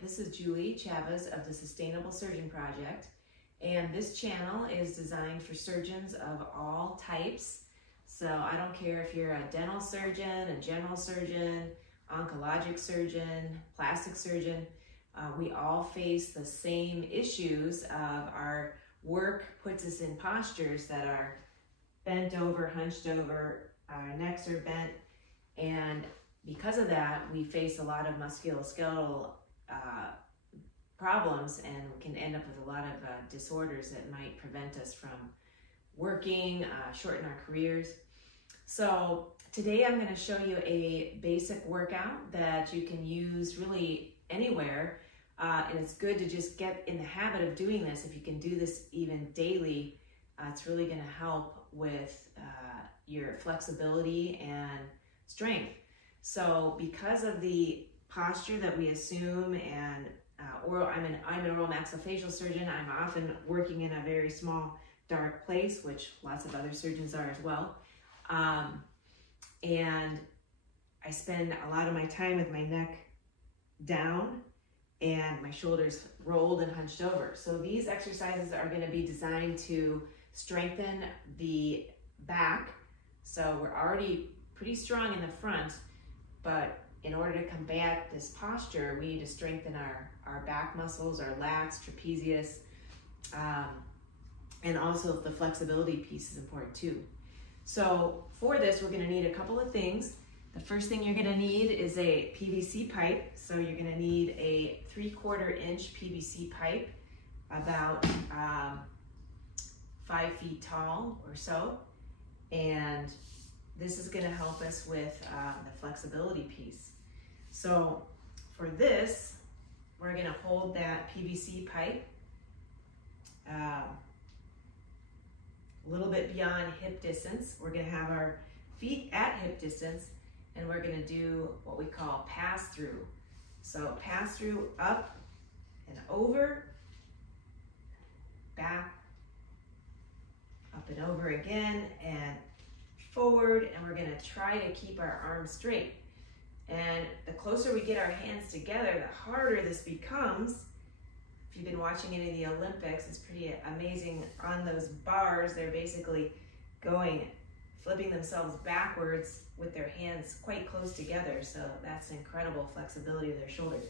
this is Julie Chavez of the Sustainable Surgeon Project, and this channel is designed for surgeons of all types. So I don't care if you're a dental surgeon, a general surgeon, oncologic surgeon, plastic surgeon, we all face the same issues of our work puts us in postures that are bent over, hunched over, our necks are bent, and because of that, we face a lot of musculoskeletal problems, and we can end up with a lot of disorders that might prevent us from working, shorten our careers. So today I'm going to show you a basic workout that you can use really anywhere, and it's good to just get in the habit of doing this. If you can do this even daily, it's really going to help with your flexibility and strength. So because of the posture that we assume, and I'm an oral maxillofacial surgeon, I'm often working in a very small, dark place, which lots of other surgeons are as well. And I spend a lot of my time with my neck down and my shoulders rolled and hunched over. So these exercises are going to be designed to strengthen the back. So we're already pretty strong in the front, but in order to combat this posture, we need to strengthen our back muscles, our lats, trapezius, and also the flexibility piece is important too. So for this, we're going to need a couple of things. The first thing you're going to need is a PVC pipe. So you're going to need a 3/4 inch PVC pipe, about 5 feet tall or so. And this is going to help us with the flexibility piece. So for this, we're going to hold that PVC pipe a little bit beyond hip distance. We're going to have our feet at hip distance, and we're going to do what we call pass through. So pass through, up and over, back, up and over again, and forward, and we're going to try to keep our arms straight. And the closer we get our hands together, the harder this becomes. If you've been watching any of the Olympics, it's pretty amazing. On those bars, they're basically flipping themselves backwards with their hands quite close together. So that's incredible flexibility of their shoulders.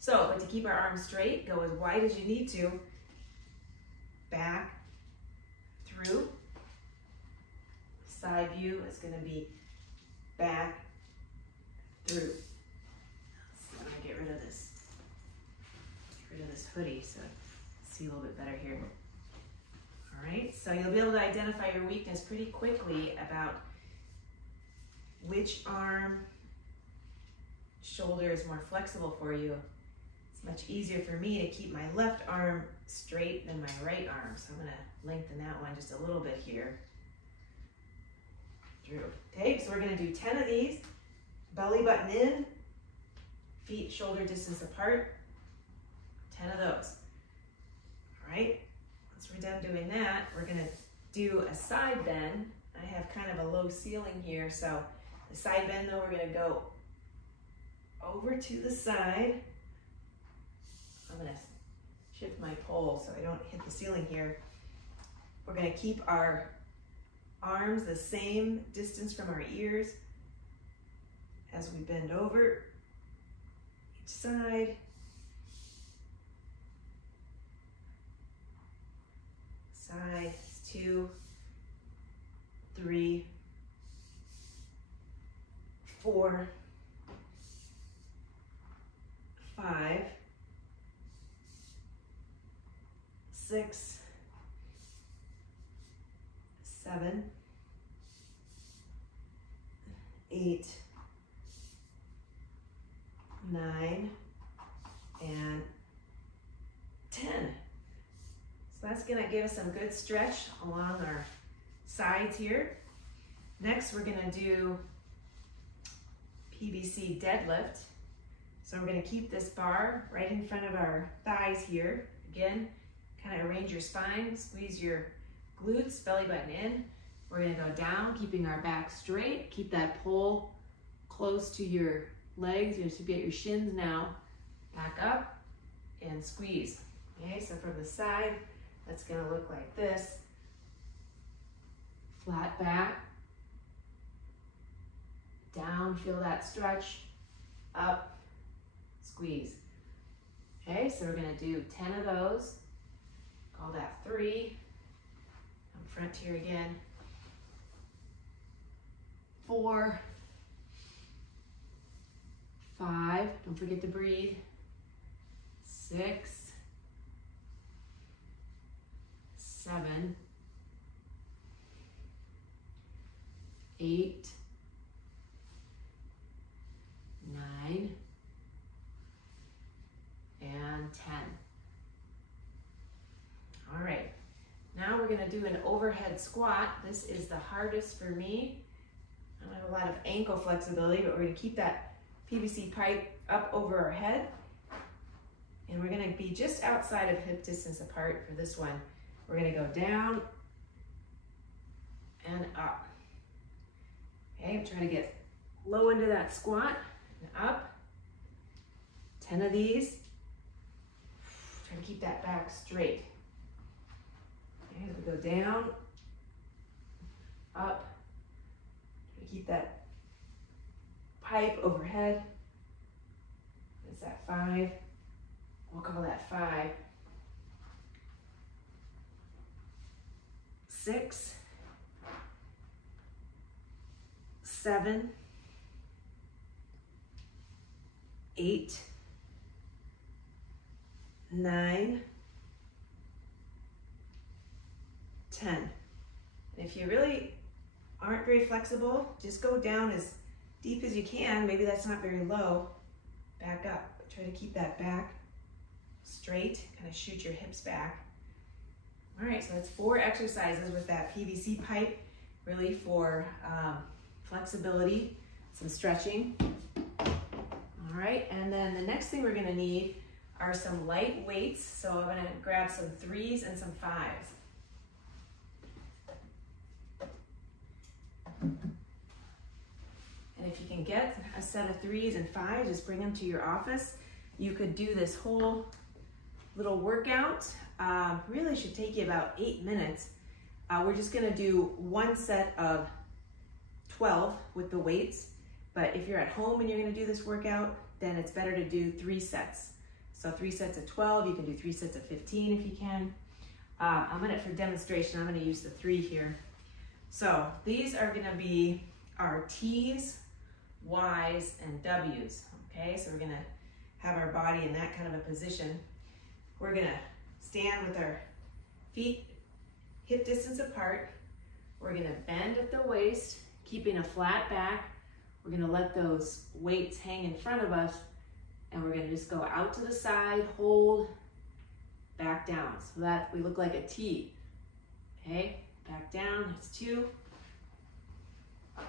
So, but to keep our arms straight, go as wide as you need to. Back, through. Side view is going to be back, through. So I'm going to get rid of this hoodie so see a little bit better here. All right, so you'll be able to identify your weakness pretty quickly about which arm, shoulder is more flexible for you. It's much easier for me to keep my left arm straight than my right arm, so I'm going to lengthen that one just a little bit here. Okay, so we're going to do 10 of these. Belly button in, feet shoulder distance apart, 10 of those. All right, once we're done doing that, we're going to do a side bend. I have kind of a low ceiling here, so the side bend though, we're going to go over to the side. I'm going to shift my pole so I don't hit the ceiling here. We're going to keep our arms the same distance from our ears as we bend over each side. Side, 2, 3, 4, 5, 6, 7, 8, 9, and 10. So that's going to give us some good stretch along our sides here. Next, we're going to do PVC deadlift. So we're going to keep this bar right in front of our thighs here. Again, kind of arrange your spine, squeeze your glutes, belly button in. We're going to go down, keeping our back straight. Keep that pole close to your legs. You should be at your shins now. Back up, and squeeze. Okay, so from the side, that's gonna look like this. Flat back, down, feel that stretch, up, squeeze. Okay, so we're gonna do 10 of those. Call that 3. Come front here again. 4, 5, don't forget to breathe. 6, 7, 8, 9, and 10. All right, now we're gonna do an overhead squat. This is the hardest for me. I don't have a lot of ankle flexibility, but we're gonna keep that PVC pipe up over our head. And we're gonna be just outside of hip distance apart for this one. We're gonna go down and up. Okay, try to get low into that squat and up. 10 of these. Try to keep that back straight. Okay, as we go down, up. Try to keep that pipe overhead. Is that 5? We'll call that 5. 6, 7, 8, 9, 10. And if you really aren't very flexible, just go down as deep as you can. Maybe that's not very low. Back up, but try to keep that back straight, kind of shoot your hips back. All right, so that's 4 exercises with that PVC pipe, really for flexibility, some stretching. All right, and then the next thing we're gonna need are some light weights. So I'm gonna grab some 3s and some 5s. And if you can get a set of 3s and 5s, just bring them to your office. You could do this whole little workout. Really should take you about 8 minutes. We're just gonna do 1 set of 12 with the weights. But if you're at home and you're gonna do this workout, then it's better to do 3 sets. So 3 sets of 12, you can do 3 sets of 15 if you can. For demonstration, I'm gonna use the 3 here. So these are gonna be our T's, Y's, and W's, okay? So we're gonna have our body in that kind of a position. We're gonna stand with our feet hip distance apart. We're gonna bend at the waist, keeping a flat back. We're gonna let those weights hang in front of us, and we're gonna just go out to the side, hold, back down, so that we look like a T. Okay, back down, that's 2. Get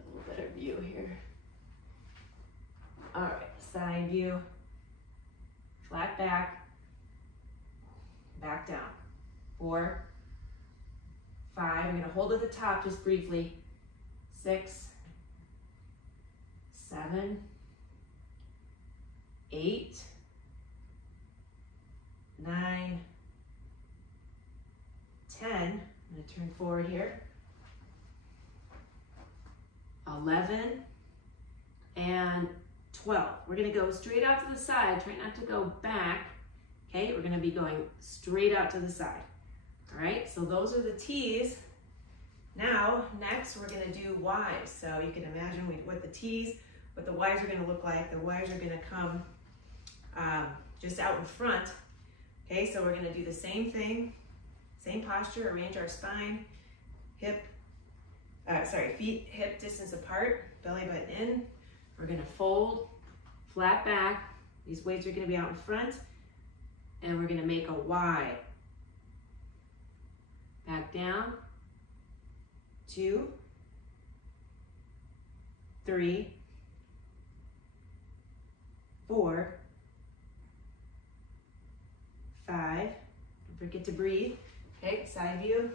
a little better view here. All right, side view, flat back, back down. 4, 5, I'm gonna hold at the top just briefly. 6, 7, 8, 9, 10. I'm gonna turn forward here. 11 and 12. We're gonna go straight out to the side. Try not to go back. Okay, we're gonna be going straight out to the side. All right, so those are the T's. Now, next we're gonna do Y's. So you can imagine what the T's, what the Y's are gonna look like. The Y's are gonna come just out in front. Okay, so we're gonna do the same thing, same posture, arrange our spine, feet hip distance apart, belly button in. We're gonna fold, flat back. These weights are gonna be out in front, and we're gonna make a Y. Back down, 2, 3, 4, 5, don't forget to breathe. Okay, side view.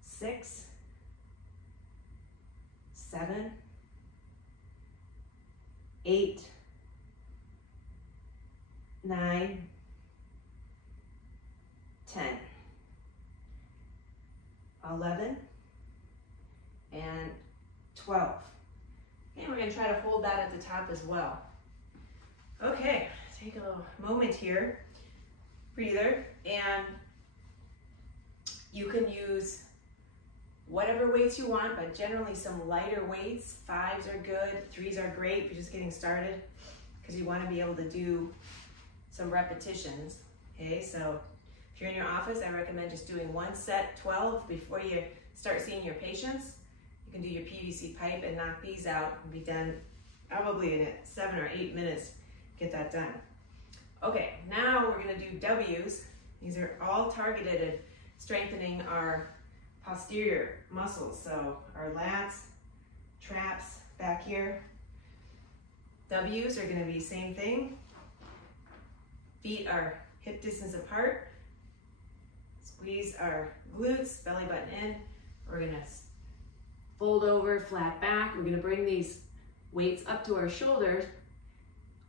6, 7, 8, 9, 10, 11, and 12. Okay, we're going to try to hold that at the top as well. Okay, take a little moment here, breather, and you can use whatever weights you want, but generally some lighter weights. 5s are good, 3s are great if you're just getting started, because you want to be able to do some repetitions. Okay, so if you're in your office, I recommend just doing 1 set, 12, before you start seeing your patients. You can do your PVC pipe and knock these out and be done probably in 7 or 8 minutes. Get that done. Okay, now we're going to do W's. These are all targeted at strengthening our posterior muscles, so our lats, traps back here. W's are going to be same thing. Feet are hip distance apart. Squeeze our glutes, belly button in. We're going to fold over, flat back. We're going to bring these weights up to our shoulders.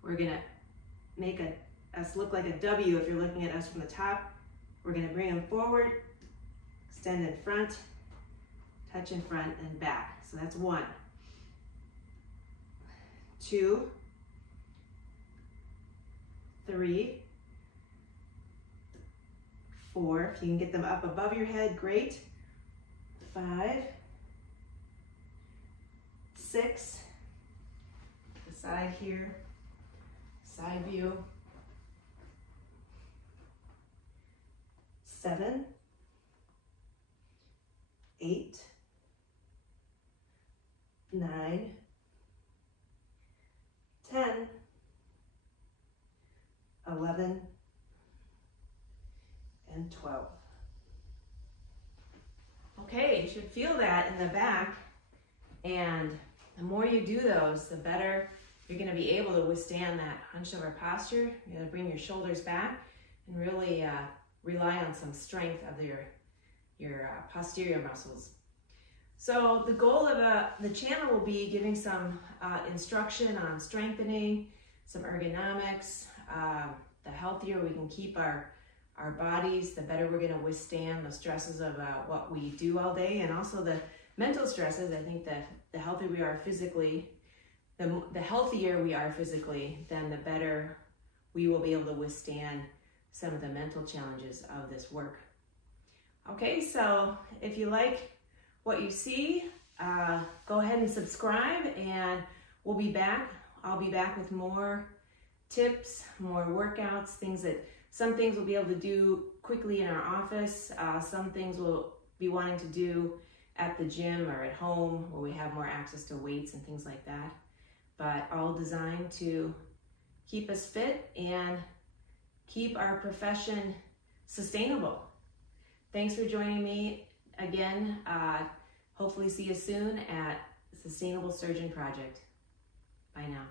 We're going to make us look like a W if you're looking at us from the top. We're going to bring them forward, extend in front, touch in front and back. So that's 1. 2, 3, 4. If you can get them up above your head, great. 5, 6, the side here, side view. 7, 8, 9, 10, 11, and 12. Okay, you should feel that in the back, and the more you do those, the better you're going to be able to withstand that hunch over posture. You're going to bring your shoulders back and really rely on some strength of your posterior muscles. So the goal of the channel will be giving some instruction on strengthening, some ergonomics. The healthier we can keep our bodies, the better we're going to withstand the stresses of what we do all day, and also the mental stresses. I think that the healthier we are physically, the healthier we are physically, then the better we will be able to withstand some of the mental challenges of this work. Okay, so if you like what you see, go ahead and subscribe, and we'll be back. I'll be back with more tips, more workouts, some things we'll be able to do quickly in our office. Some things we'll be wanting to do at the gym or at home where we have more access to weights and things like that. But all designed to keep us fit and keep our profession sustainable. Thanks for joining me again. Hopefully see you soon at Sustainable Surgeon Project. Bye now.